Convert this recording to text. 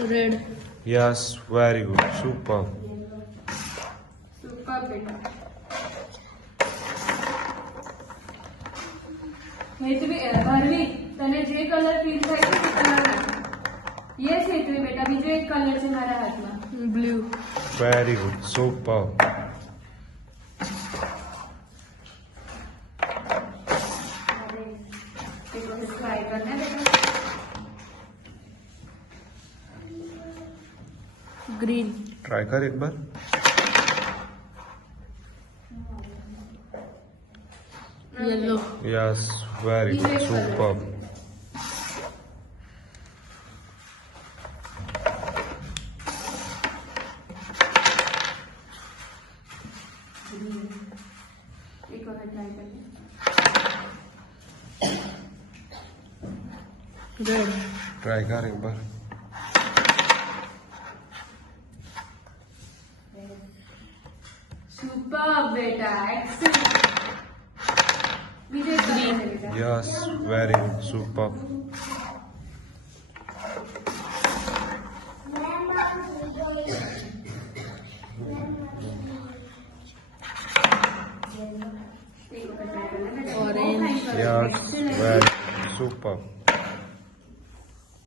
Red. Yes, very good. Super. Super बेटा भारवी तने जे colour feel થાય છે તે કલર યસ હેતુ બેટા બીજો એક કલર છે મારા હાથમાં Blue. Very good. Super. एक बार ट्राई करना है बेटा Green. Try कर एक बार. Yellow. Yes, very good. Super. एक और ट्राई करना Red. Try कर एक बार. सुपर बेटा एक्सीलेंट बीजे कलर है बेटा Yes, very good. Super. एक और ट्राई करना बेटा Orange. Yes, very good. Super.